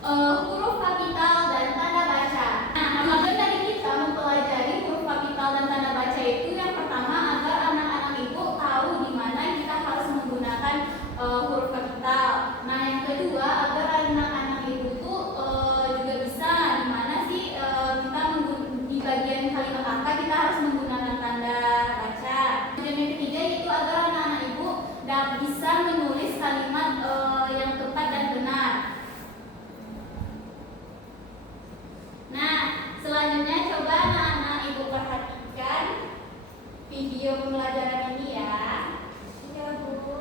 huruf kapital dan tanda baca. Nah, tujuan dari kita mempelajari huruf kapital dan tanda baca itu yang pertama agar anak-anak ibu tahu di mana kita harus menggunakan huruf kapital. Nah, yang kedua agar anak-anak ibu tuh juga bisa di mana sih kita di bagian kalimat angka kita harus menggunakan tanda baca. Tujuan yang ketiga yaitu agar anak-anak ibu bisa menulis kalimat yang tepat dan benar. Nah, selanjutnya coba anak-anak ibu perhatikan video pembelajaran ini ya. Iya, Bu.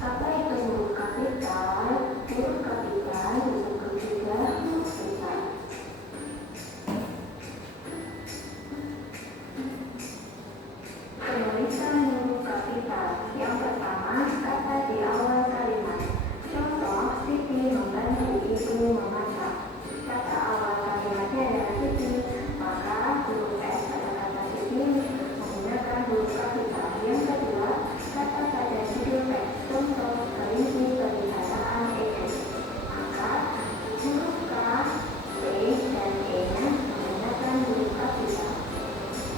Apa itu huruf kapital? Huruf kapital disebut juga huruf besar. Penulisan huruf kapital. Yang pertama, kata di awal kalimat. Contoh, Siti membantu ibu memasak. Kata awal kalimatnya adalah Siti, maka huruf S pada kata Siti menggunakan huruf kapital. Yang kedua, kata pada judul teks. Contoh, kelinci peliharaan Ece. Maka huruf K, E, dan E-nya menggunakan huruf kapital.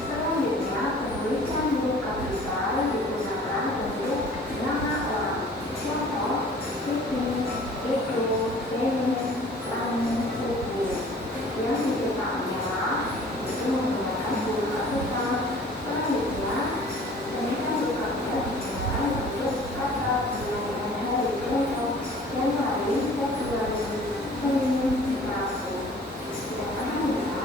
Selanjutnya, penulisan huruf kapital digunakan untuk nama orang. Contoh, Siti, Eko, Beni, Lamu, Suku. Yang di depannya itu menggunakan huruf kapital. Selanjutnya, penulisan huruf kapital digunakan untuk kata bilangan hari. Contoh, Januari, Februari, Senin, Rabu. Tidak paham ya?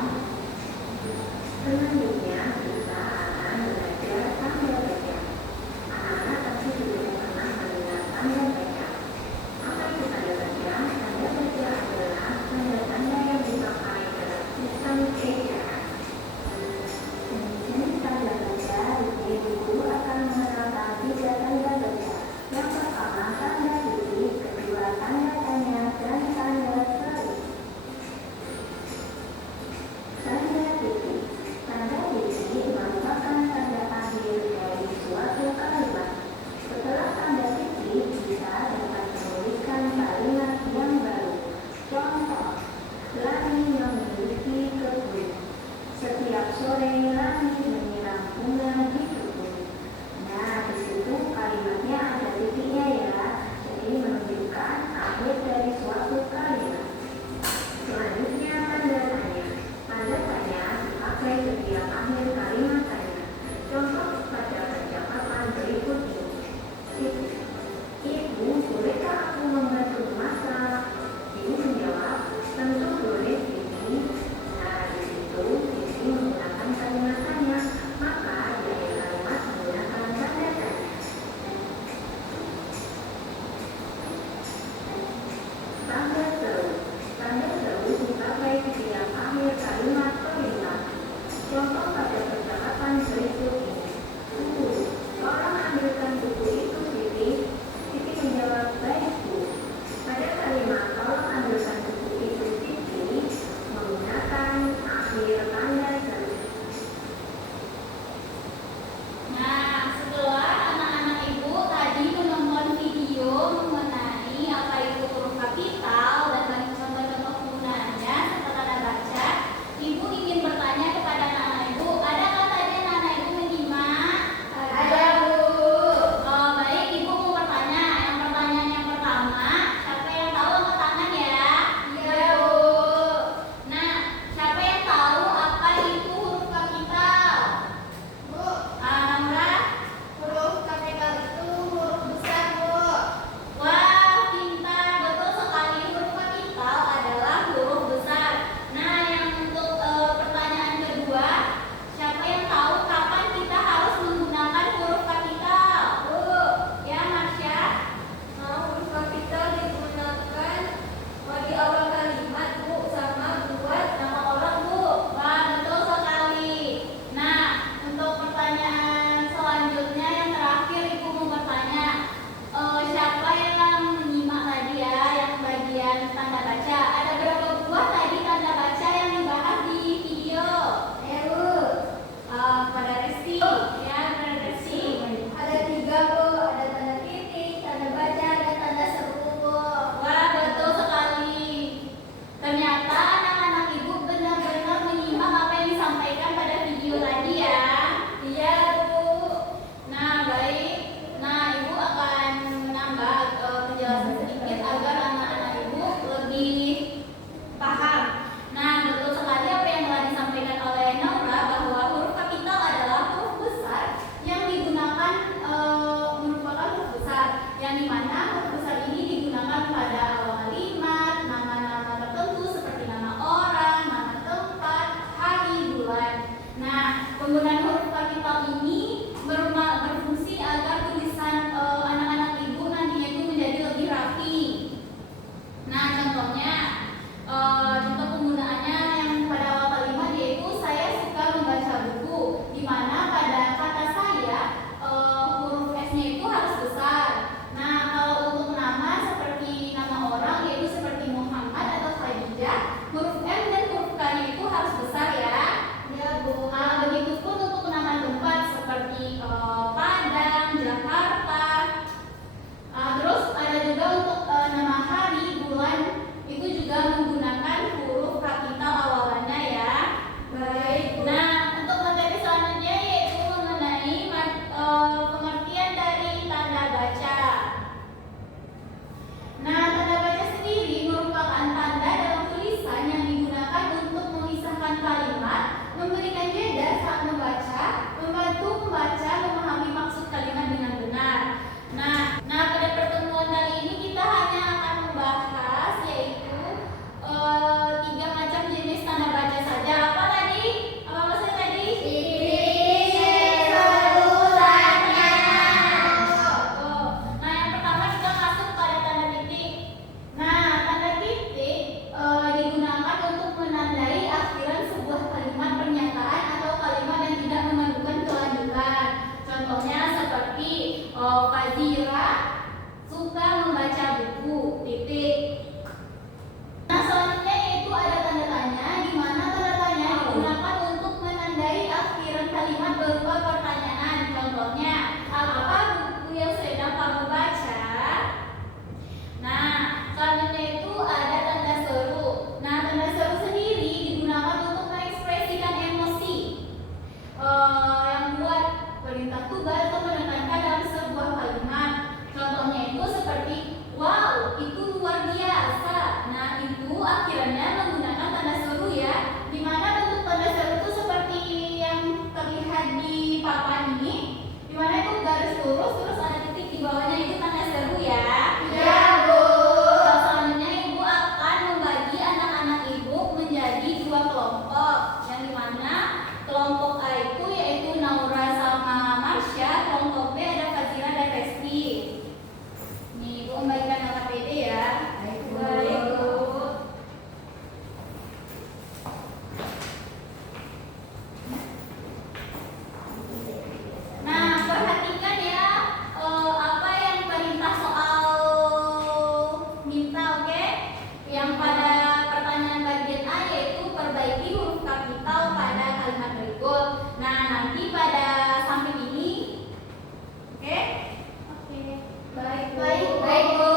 Selanjutnya, kita akan belajar tanda baca. Anak-anak pasti juga pernah mendengar tanda baca. Apa itu tanda baca? Tanda baca adalah tanda-tanda yang dipakai dalam sistem ejaan. Jenis tanda baca di buku akan menerangkan 3 tanda baca. Yang pertama, tanda titik, kedua, tanda tanya, dan tanda seru. Tanda titik. Tanda titik merupakan tanda akhir dari suatu kalimat. Setelah tanda titik, kita dapat menuliskan kalimat yang baru. Contoh, Lani memiliki kebun. Setiap sore Lani menyiram bunga di kebun. Nah, di situ kalimatnya ada titiknya ya. Jadi menunjukkan akhir dari suatu kalimat. Selanjutnya, tanda tanya. Tanda tanya dipakai setiap akhir kalimat tanya. Contoh pada percakapan berikut ini. Ibu, bolehkah aku membantu memasak? Ibu menjawab, tentu boleh, Siti. Nah, di situ Siti menggunakan kalimat tanya, maka di akhir kalimat menggunakan tanda tanya. Tanda seru. Tanda seru dipakai setiap akhir kalimat perintah. Contoh pada percakapan berikut ini. Bu, tolong ambilkan buku itu, Siti. Siti menjawab, baik, Bu. Pada kalimat tolong ambilkan buku itu, Siti menggunakan akhir tanda seru. Nah, setelah anak-anak ibu tadi menonton video mengenai apa itu huruf kapital dan bagi contoh-contoh penggunaannya serta tanda baca, ibu Yang pada pertanyaan bagian A yaitu perbaiki huruf kapital pada kalimat berikut. Nah, nanti pada samping ini, oke? Oke. Baik, Bu. Baik, Bu.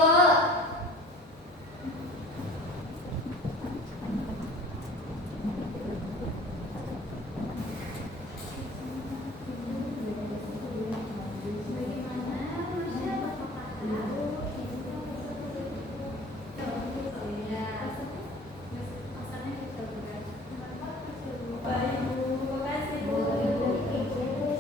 Baik, Bu. Terima kasih, Bu.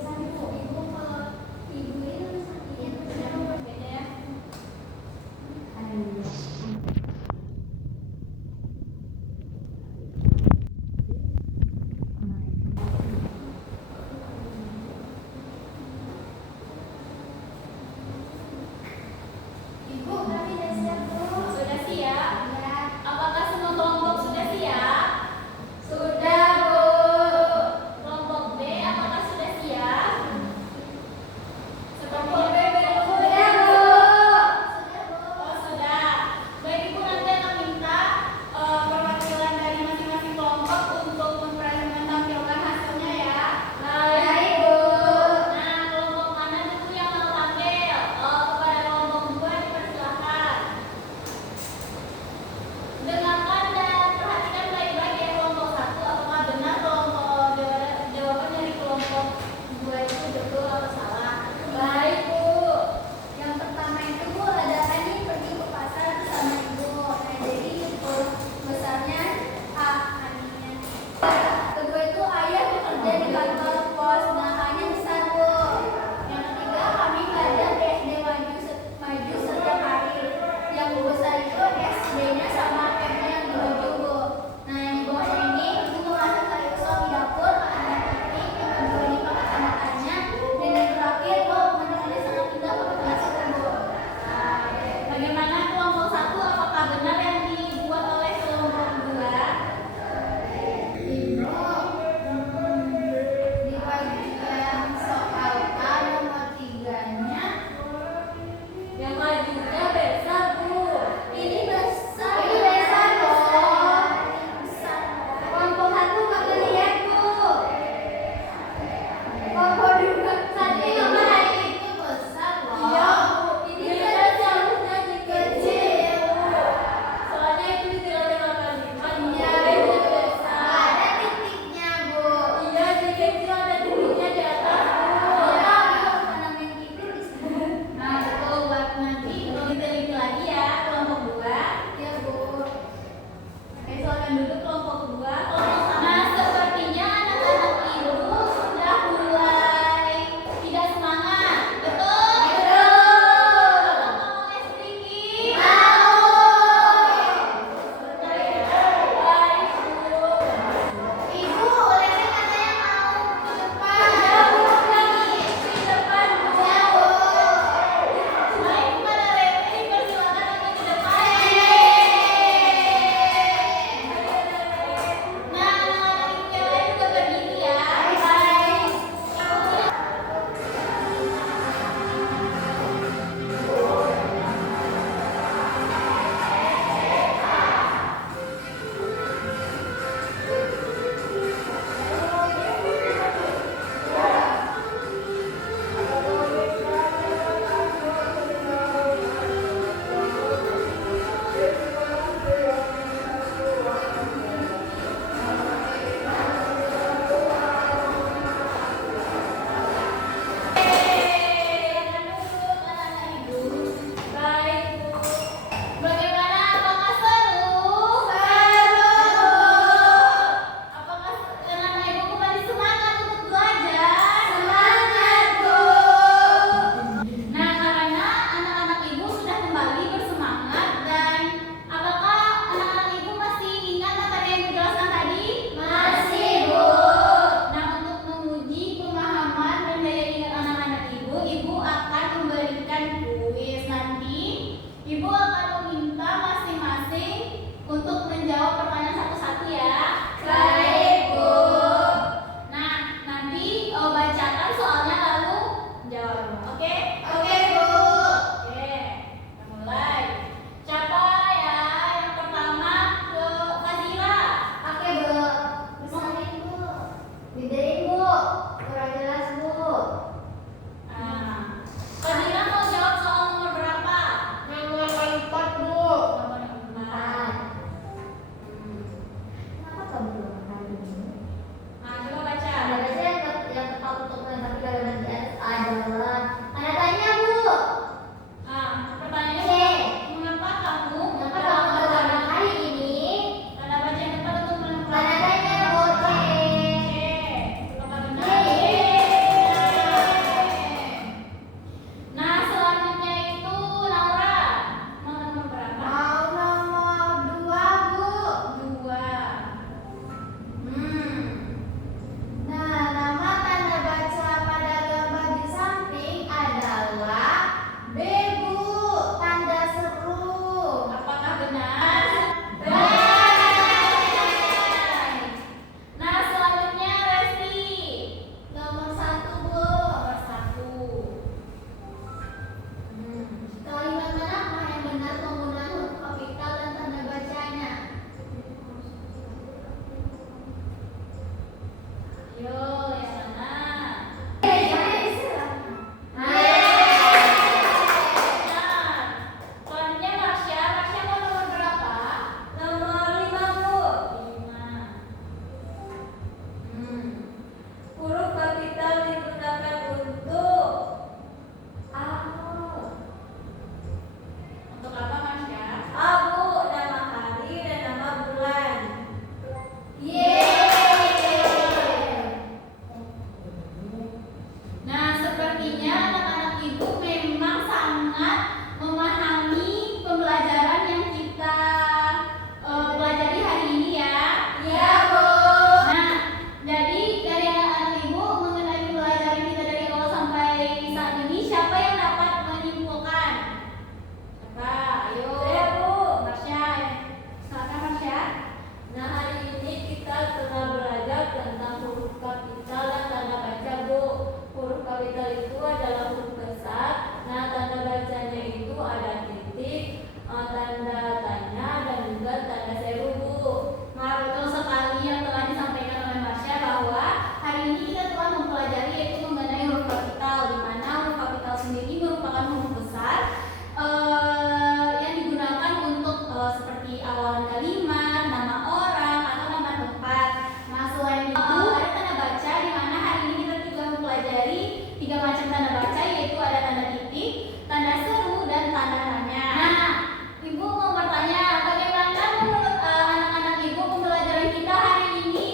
awalan kalimat, nama orang, atau nama tempat. Nah, selain itu ada tanda baca di mana hari ini kita juga mempelajari 3 macam tanda baca, yaitu ada tanda titik, tanda seru, dan tanda tanya. Nah, Ibu mau bertanya, bagaimana menurut anak-anak Ibu pembelajaran kita hari ini?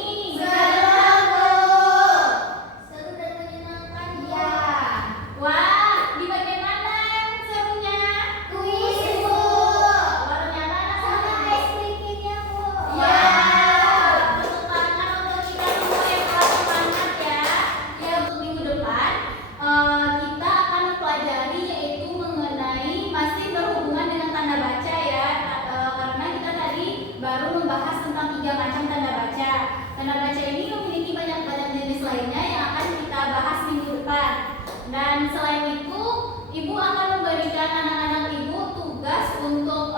Seru dan menyenangkan, ya. Wah, di bagian mana serunya? Kuis, Bu. Wah, ternyata anak-anak ice creamnya, Bu. Ya. Tepuk tangan untuk kita semua yang telah semangat ya. Ya, untuk minggu depan kita akan mempelajari yaitu mengenai masih berhubungan dengan tanda baca ya. Karena kita tadi baru membahas tentang 3 macam tanda baca. Tanda baca ini memiliki banyak jenis lainnya yang akan kita bahas minggu depan. Dan selain itu, Ibu akan memberikan anak-anak Ibu tugas untuk